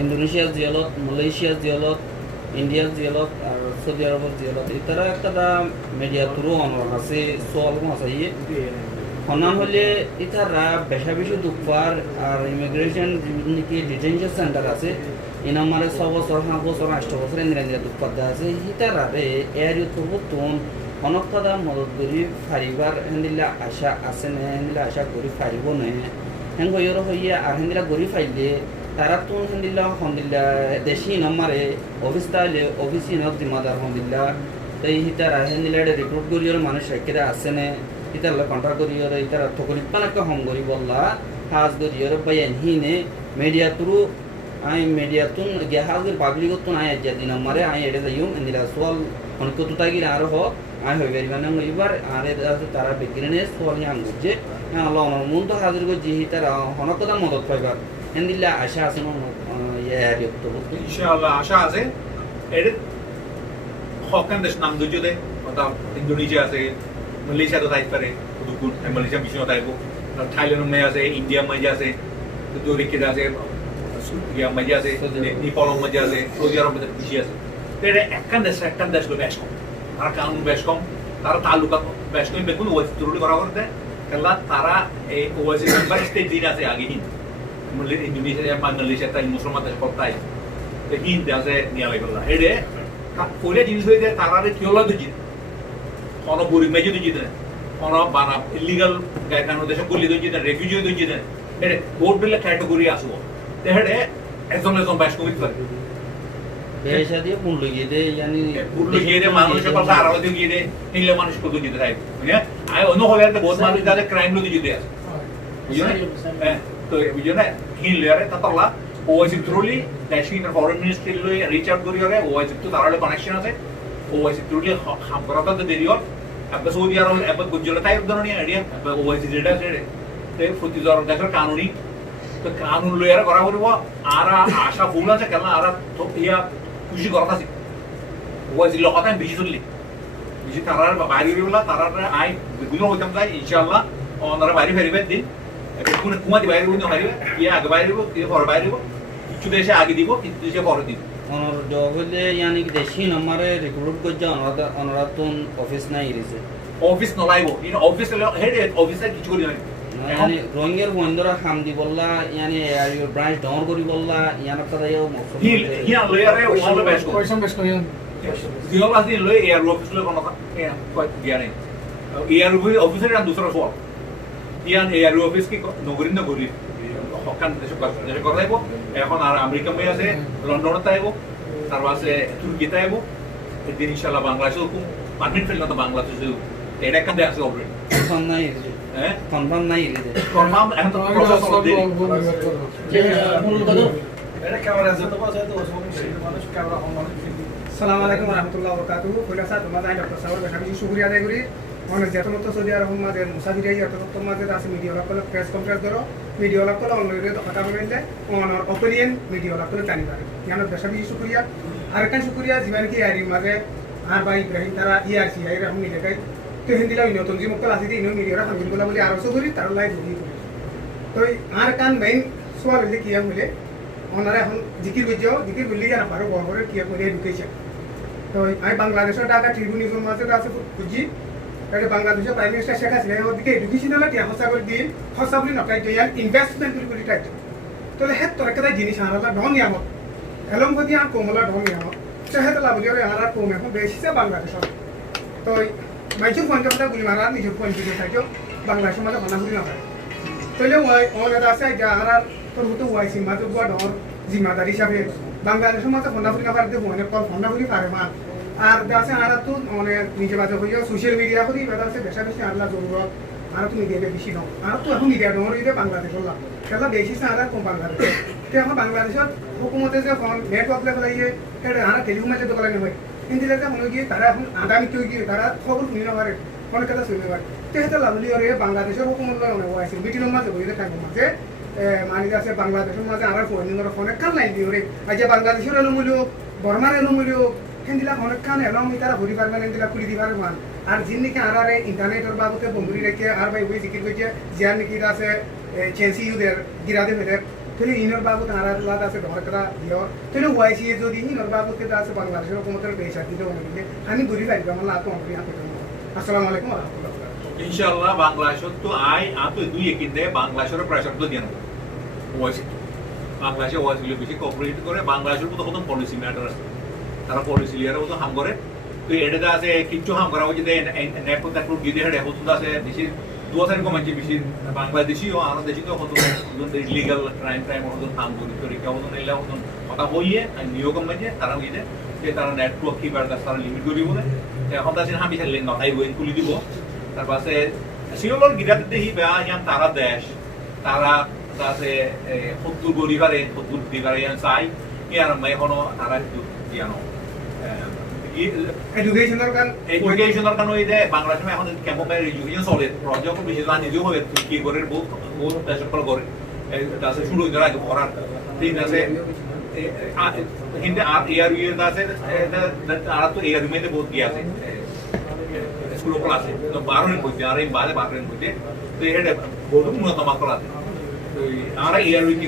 ইন্দোনেশিয়ার জিয়ালত, মালয়েশিয়ার জিয়ালত, ইন্ডিয়ার জিয়ালত আর সৌদি আরবের জিয়ালত ইতারা একটা মিডিয়া থ্রু অনর আছে সোয়াল আছে হনান হলে ইতারা বেশা বেশি দুঃখার আর ইমিগ্রেশন নাকি ডিটেনশন সেন্টার আছে ইনামারে 6 বছর 5 বছর 8 বছর ইন্দিরা দুঃখার আছে ইতারারে এর তুবতুন অনকদা মদত করি ফারিবার হেন্দিলা আশা আছে না হেন্দিলা আশা করি ফারিব না হেন গয়র হইয়া আর হেন্দিলা গরি ফাইলে তারা তো হেন্দিলা হন্দিলা দেশি নামারে অফিস তাইলে অফিসি নক জিম্মাদার হন্দিলা তাই হিতারা হেন্দিলা রিক্রুট করিয়র মানুষ রেখে আছে না ইতারলে কন্ট্রাক্ট করিয়র ইতারা থকরি পানাকে হম করি বললা হাজ করিয়র বায়ান হিনে মিডিয়া থ্রু আই মিডিয়া তুন গে হাজের পাবলিক তুন আই আজ দিন আমারে আই এডে যাইম ইন্দিরা সোয়াল অনেক তো তাগির আর হ আই হই বেরি মানে এবার আরে তারা বিক্রিনে সোয়াল ইয়াং বুঝে আল্লাহ ওনার মন তো হাজির গো জি তারা হনকদা মদত পাইবার ইন্দিলা আশা আছে নো ইয়া তো ইনশাআল্লাহ আশা আছে এর হকান দেশ নাম দুজো দে কথা ইন্দোনেশিয়া আছে মালয়েশিয়া তো তাই পারে দুগুণ মালয়েশিয়া বিশ্বনাথ আইবো থাইল্যান্ড মে আছে ইন্ডিয়া মে আছে তো রেখে আছে ইয়া মে আছে নেপাল মে আছে সৌদি আরব মে বেশি আছে এর একখান দেশ লো বেশ কম আর কানুন বেশ কম তারা তালুকা বেশ কম বেকুন ওয়াইস তুরুলি করা করতে কেলা তারা এই ওয়াইস মেম্বার স্টেট দিন আছে আগে হিন ইন্দোনেশিয়া মালয়েশিয়া তাই মুসলমান দেশ করতাই তো হিন আছে নিয়া লাগলা এরে পরে জিনিস হয়ে যায় তারারে কিওলা দুজি কোন গরিব মেজে দুজি দেয় কোন বানা ইলিগাল গায়কানো দেশ গলি দুজি দেয় রেফিউজি দুজি দেয় এরে বোর্ড বিলে ক্যাটাগরি আসবো তেহড়ে একজন বেশ কমিট করে বেশা দিয়ে পুন লইয়ে দে ইয়ানি পুন লইয়ে দে মানুষের কথা আর ওই দিয়ে দে হিলে মানুষ কত দিতে থাকে মানে আই অন্য হবে একটা বহুত মানুষ যাদের ক্রাইম লই দিতে আছে বুঝছেন তো বুঝছেন হিল লেয়ারে তাতলা ওয়াইসি থ্রুলি দেশি ফরেন মিনিস্ট্রি লই রিচ আউট করি হবে ওয়াইসি তো তারলে কানেকশন আছে ওয়াইসি থ্রুলি হাম করাটা তো দেরিও अब सऊदी अरब अब गुजरात है उधर नहीं आइडिया ओवाइसी जेडा जेडे ते फुती जर देशर कानूनी तो कानून लयार करा बरबो आरा आशा फुल আছে কেন আরা তো ইয়া খুশি করতাছি ওয়াইসি লকতা বেশি চললি বেশি তারার বাইরে বেলা তারার আই গুলো হইতাম যাই ইনশাআল্লাহ ওনারা বাইরে ফেরিবে দিন কোন কুমাদি বাইরে হইনো হারিবে ইয়া আগে বাইরে হইবো কি পরে বাইরে হইবো কিছু দেশে আগে দিব কিছু দেশে পরে দিব অনর জব হলে ইয়ানি দেশি নম্বরে রিক্রুট করছে অনরাতুন অফিস নাই রিছে অফিস নলাইবো ইন অফিস হেড অফিসার কিছু করি নাই यानी रोहिंग्या बंदरा काम दी बोलला यानी यार ब्रांच डाउन करी बोलला याना पता यो हिया लयारे ओला बेस्को कोइसन बेस्को यो दियोला दिन लय एयर ऑफिस लय कोन ए कोइ गियाने एयर ऑफिसर আর दूसरा সোয়াল ইয়ান এয়ার অফিস কি নগরী নগরী হকান দেশ করাইব এখন আর আমেরিকা মে আছে লন্ডন তাইব তারপরে তুর্কিতে আইব এদিন ইনশাআল্লাহ বাংলাদেশে হুকুম পারমিট ফেলনা তো বাংলাদেশে এটা কান্দে আছে অলরেডি কনফার্ম নাই কনফার্ম নাই রে কনফার্ম এখন তো প্রসেস চলছে যে মূল কথা এটা ক্যামেরা আছে তো আছে তো মানুষ ক্যামেরা অন আসসালামু আলাইকুম ওয়া রাহমাতুল্লাহি ওয়া বারাকাতুহু কইলা স্যার তোমাদের ডক্টর সাহেবের কাছে আমি শুকরিয়া আদায় করি মানে যেতমত সৌদি আরব মাঝে মুসাফির আই যতমত মাঝে আছে মিডিয়া লাকলে প্রেস কনফারেন্স করো মিডিয়া লাকলে অনলাইনে কথা বলেন অনর অপিনিয়ন মিডিয়া লাকলে জানি পারে জানো বেশি বেশি শুকরিয়া আর একটা শুকরিয়া জীবন কি আরি মাঝে আর ভাই ইব্রাহিম তারা ইয়াসি আই রহম নি দেখাই তো হিন্দিলা নতুন যে মুক্ত আছে দিন মিডিয়া হামিল বলা বলি আরো করি তার লাইভ ভিডিও করি তো আর কান মেইন সোয়াল যে কি বলে ওনারা এখন জিকির বুঝলি জানা পারো বড় কি করে এডুকেশন তো আমি বাংলাদেশের ঢাকা ট্রিবিউনিজম মাঝে আছে বুঝি এটা বাংলাদেশের প্রাইম মিনিস্টার শেখ হাসিনা ওদিকে এডুকেশনাল টিয়া হসা করে দিন হসা বলি নটাই দিয়াল ইনভেস্টমেন্ট করে টাইট তো হেত তোর একটা জিনিস আনালা ঢং ইয়াম এলম গদি আর কোমলা ঢং ইয়াম সেহেত লাভলি আর আনারা কম এখন বেশি বাংলাদেশ তো মাইচুর ফোন করতে গুলি মারা নিজের ফোন ভিডিও থাকো বাংলাদেশের মাঝে ভানা ঘুরি না হয় তাহলে ওই অনেক আছে যা আর তোর মতো ওয়াই সিম মাঝে বুয়া ডর জিম্মাদারি হিসাবে বাংলাদেশের মাঝে ভানা ঘুরি না পারতে অনেক পর ভানা ঘুরি পারে মা আর আছে আর তো অনেক নিজে বাজে হইয়া সোশ্যাল মিডিয়া করি বেটা আছে বেশা বেশি আল্লাহ জরুরত আর তো মিডিয়া বেশি নাও আর তো এখন মিডিয়া ডর হইলে বাংলাদেশ হলাম সেটা বেশি আর কম বাংলাদেশ তো এখন বাংলাদেশের হুকুমতে যে ফোন নেটওয়ার্ক লেভেল আইয়ে এটা আর টেলিফোন মাঝে দোকানে হয় কিন্তু এটা মনে গিয়ে তারা এখন আগামী কেউ গিয়ে তারা খবর শুনে না পারে অনেক কথা শুনে পারে তো এটা লাভলি ওরে বাংলাদেশের হুকুমত অনেক আছে মিটিংয়ের মাঝে বইলে থাকবে মাঝে মানে আছে বাংলাদেশের মাঝে আর ফোন কান লাইন দিয়ে ওরে আজ বাংলাদেশের এলোমূল্য বর্মার এলোমূল্য হিন্দিলা অনেক কান এলাম তারা ভরি পারবেন হিন্দিলা কুড়ি দিবার মান আর যিনি নাকি আর ইন্টারনেটের বাবুতে বন্ধুরি রেখে আর ভাই ওই জিকির করছে যার নাকি আছে চেন্সি ইউদের গিরাদে ফেলে তাহলে ইনর বাবু তারা লাদ আছে ধর করা দিও তাহলে ওয়াইসি যদি ইনর বাবু তে আছে বাংলাদেশের হুকুমতের পেশা দিতে অনুমতি আমি দূরে যাইব আমার লাত অন্তরি হাতে আসসালামু আলাইকুম ওয়া রাহমাতুল্লাহ ইনশাআল্লাহ বাংলাদেশত তো আতো দুই একিন্দে বাংলাদেশের প্রেসার তো দিয়ানো ওয়াইসি বাংলাদেশে ওয়াইসি বেশি কোঅপারেট করে বাংলাদেশের মতো কত পলিসি ম্যাটার আছে তারা পলিসি লিয়ার মতো হাম করে তো এটা আছে কিছু হাম করা হচ্ছে নেপো তারপর গিয়ে হেডে হতো আছে বেশি দুয়াসারি কমাচ্ছি বেশি বাংলাদেশি ও আর দেশি তো হতো ইলিগাল ক্রাইম হতো হাম করি তরিকা হতো এলা হতো কথা হইয়ে নিয়োগ মানে তারা হইলে যে তারা নেটওয়ার্ক কি বার তারা লিমিট করি বলে এখন তাছে হামি খেললে নটাই বই তুলি দিব তার পাশে সিওলর গিরাতে দেখি বেয়া ইয়ান তারা দেশ তারা তাছে হদ্দুর গরিবারে হদ্দুর দিবারে ইয়ান চাই ইয়ার এখনো তারা দিয়ানো এডুকেশনের কারণ ওই যে বাংলাদেশে এখন ক্যাম্পের এডুকেশন চলে প্রজেক্ট বেশি জানা নিজেও হবে কি করে বহুত দেশকল করে আছে শুরু করা করার ঠিক আছে হিন্দে আর এয়ার ইয়ে আছে আর তো এয়ার মেতে বহুত কি আছে স্কুল কল আছে তো 12 দিন কইতে আর এই বাদে 12 দিন কইতে তো এটা বহুত উন্নত মাত্রা আছে তো আর এয়ার কি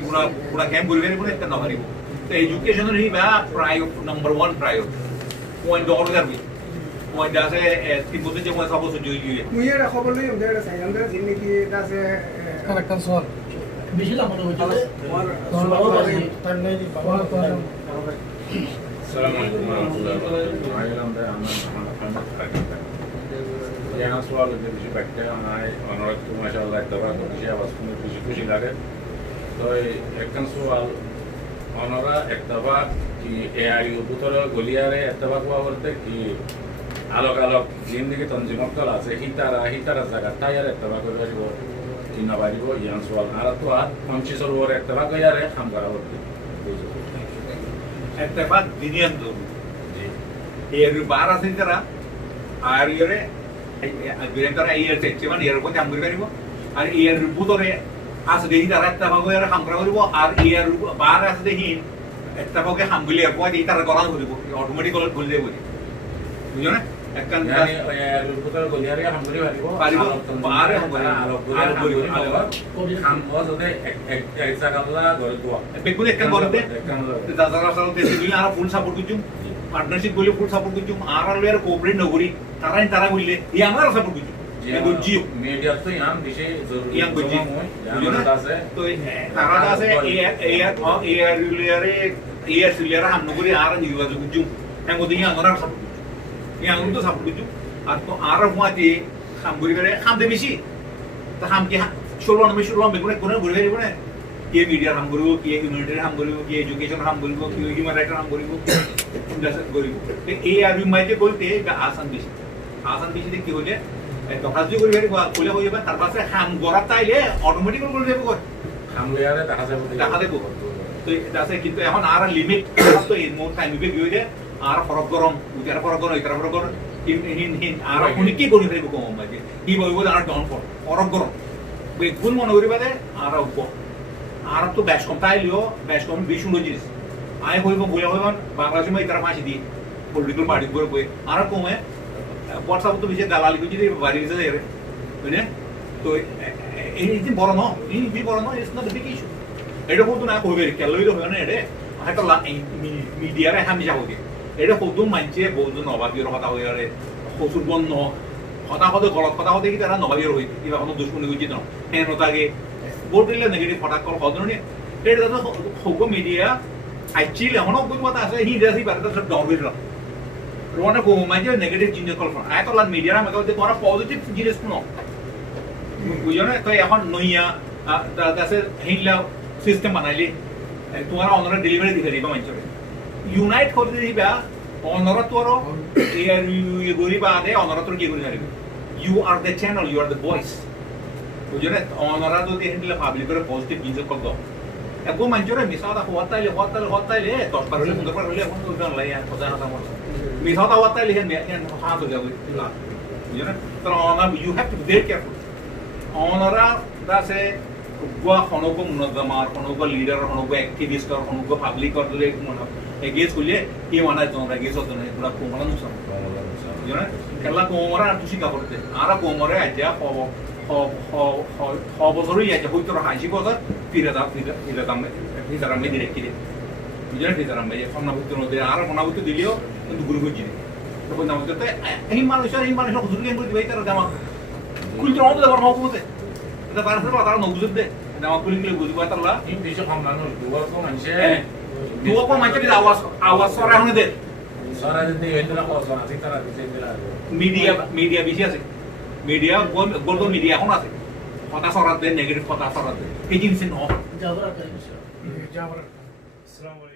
পুরা ক্যাম্প করবে বলে একটা না পারিব তো এডুকেশনের হি বা নাম্বার 1 প্রায়োরিটি পয়েন্ট দর করবি পয়েন্ট আছে তিন বছর যে মই সবস জুই জুই মুই এর খবর লই আমাদের সাইন আমরা জিনি কি আছে কানেকশন সল বেশি লাভ হলো তার নাই বাবা তো আসসালামু আলাইকুম ওয়া রাহমাতুল্লাহি ওয়া বারাকাতুহু আইলামদে আমরা यहाँ सवाल बेশি ব্যাখ্যা আনায় অনুরোধ করি মাশাআল্লাহ তবা বেশি আওয়াজ শুনে খুশি লাগে তো একখান সওয়াল অনরা একতবা কি এআই উপতর গলিয়ারে একতবা কোয়া বলতে কি আলোক আলোক জিন্দেগি তঞ্জিমকল আছে হিতারা জায়গা তাইয়ার একতবা করে আসব কিনা বাড়িব ইয়ান সওয়াল আর তো আর পঞ্চিশর ওর একতবা গয়ারে কাম করা বলতে একতবা দিনিয়ান তো এর 12 দিন তারা আর ইরে বিরেন্টারা ইয়ার চেক মানে ইয়ার উপর কাম করিব আর ইয়ার উপতরে আছে দেখি তারা একতবা গয়ারে কাম করা করিব আর ইয়ার 12 আছে দেখি একটা পকে হামগুলি আর কয় তারা গলান করিব অটোমেটিক গল দেব বুঝছো না একখান উপতর গলিয়ারে হামগুলি পারিব বারে হামগুলি আর করিব হাম ওজতে এক জায়গালা গরে দোয়া বেকুল একখান করতে দাদারা সাল দেশে দিলে আর ফুল সাপোর্ট করছুম পার্টনারশিপ বলে ফুল সাপোর্ট করছুম আর লয়ার কোঅপারেট নগরি তারা বললে ই আমরা সাপোর্ট করছুম এগো জিও মিডিয়া তো ইয়াম বেশি জরুরি ইয়াম বুঝি বুঝো না তো তারা আছে এয়ার রিলেয়ারে হাম নগরি আর যোগাযোগ করছুম এমন দিকে আমরা support yang itu sapu tuju atau arah muati ham guri kare ham de bisi ta ham ki shulon me shulon be kone guri kare ye media ham guri ki humanitarian ham guri ki education ham guri ki human rights ham guri industry guri te ei ari mai je bolte ga asan bisi de ki hole to kaji guri kare kole hoye ba tar pase ham gora taile automatic করে দেব কই ham লেয়ারে দেখা দেব তো এটা আছে কিন্তু এখন আর limit তো এই মোর টাইম be গইলে আর ফরক গরম উজার ফরক গরম ইতার ফরক গরম হিন আর কোনি কি করি ফেলব কম মাঝে কি বলবো আর ডাউন ফরক গরম বেগুন মনে করি বাদে আর উপ আর তো বেশ কম তাইলিও বেশ কম 20 জিনিস আই হইব বলে হইব বাংলাদেশে মই ইতার মাসি দি পলিটিক্যাল পার্টি করে কই আর কমে হোয়াটসঅ্যাপ তো বেশি দালালি করে যদি বাড়ি গেছে রে বুঝলে তো এই যে বড় ন এই বড় ন ইটস নট বিগ ইস্যু এটা বলতো না কইবে কেলইলো হয় না এটা হয়তো মিডিয়ারে হামি যাবো এটা কত মানছে বহু নবাবীর কথা হয়ে গেলে প্রচুর বন্ধ কথা হতে গলত কথা হতে কি তারা নবাবীর হই কিবা কোনো দুশ্মনী উচিত ন হেন তাকে ভোট দিলে নেগেটিভ ফটাক কল হদরনি এটা তো হগো মিডিয়া আইছিল এমনও কই কথা আছে হি দেশি বারটা সব ডরবির রোনা কো মাঝে নেগেটিভ জিনিস কল ফর আয় তো লান মিডিয়া আমাকে বলতে কোন পজিটিভ জিনিস কোন বুঝছো না তো এখন নইয়া দাসে হিলা সিস্টেম বানাইলি তোমার অনরা ডেলিভারি দিতে দিবা মানছরে ইউনাইট করতে দিবা অনরা তোর এই গরিবা আদে অনরা তোর কি করি যাবে you are the channel you are the voice বুঝছো না অনরা যদি হিলা পাবলিক করে পজিটিভ জিনিস কল দাও এগো মানছরে মিসাদা হতাইলে 10 বার হলে 15 বার হলে এখন তো গান লাই কথা না তামর মিসাদা হতাইলে হেন হাত হয়ে যাবে বুঝছো না তো অনরা you have to be very careful অনরা দাসে গো খনগো মুনজামার খনগো লিডার খনগো অ্যাক্টিভিস্ট খনগো পাবলিক করলে মন এগেস কইলে কি মানা তোমরা এগেস হতো না পুরা কোমরা নুসন জানা কেলা কোমরা আর তুসি কা করতে আরা কোমরে আইয়া বছরই আছে হয়তো 80 বছর ফিরে দাম ফিজার আমি দিয়ে রেখে দিই বুঝলেন ফিজার আমি ফনাবুত্তর মধ্যে আর ফনাবুত্তর দিলেও কিন্তু গুরু গুজি তখন নাম করতে এই মানুষের হুজুর গেম করে দিবে তারা জামা কুলতে মতো দেবার মহকুমতে এটা তারা নবুজুর দে জামা কুলিগুলো বুঝবো তারা এই বেশি কম মানুষ দুবার কম মানুষে দুয়া মানুষের আওয়াজ সরা হনে দে সারা দিন এন্ডলা কথা না তারা দিতে দিলা মিডিয়া বেশি আছে মিডিয়া গোল মিডিয়া এখন আছে কথা সরাত দেন নেগেটিভ কথা সরাত দেন এই জিনিস ন যাবার আসসালামু আলাইকুম